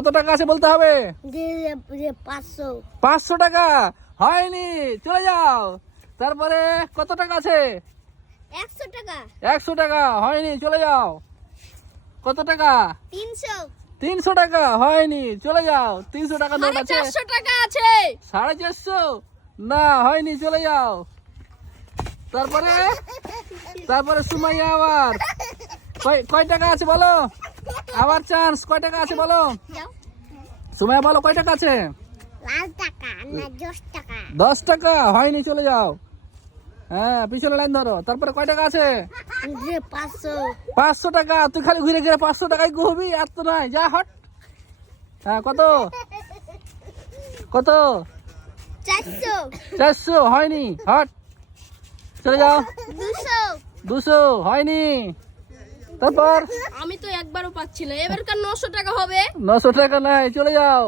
কত টাকা আছে বলতে হবে। 500 টাকা হয়নি, চলে যাও। তারপরে কত টাকা আছে? 100 টাকা। 100 টাকা হয়নি, চলে যাও। কত টাকা? 300। 300 টাকা হয়নি, চলে যাও। 300 টাকা নোট আছে। 450 টাকা আছে। 450 না হয়নি, চলে যাও। তারপরে তারপরে সুমাইয়া আবার কয় টাকা আছে বলো, আবার চান্স। কয় টাকা আছে বলো, সুমাইয়া বলো কয় টাকা আছে? 10 টাকা না 10 টাকা। 10 টাকা হয়নি, চলে যাও। হ্যাঁ, পিছনে লাইন ধরো। তারপরে কয় টাকা আছে? 500। 500 টাকা। তুই খালি ঘুরে ঘুরে 500 টাকায় ঘুরবি, আর তো নয়, যা হট। হ্যাঁ, কত কত? 400। 400 হয়নি, হট, চলে যাও। 200। 200 হয়নি। তারপর আমি তো একবারও পাচ্ছি না, এবারকার 900 টাকা হবে। 900 টাকা নাই, চলে যাও।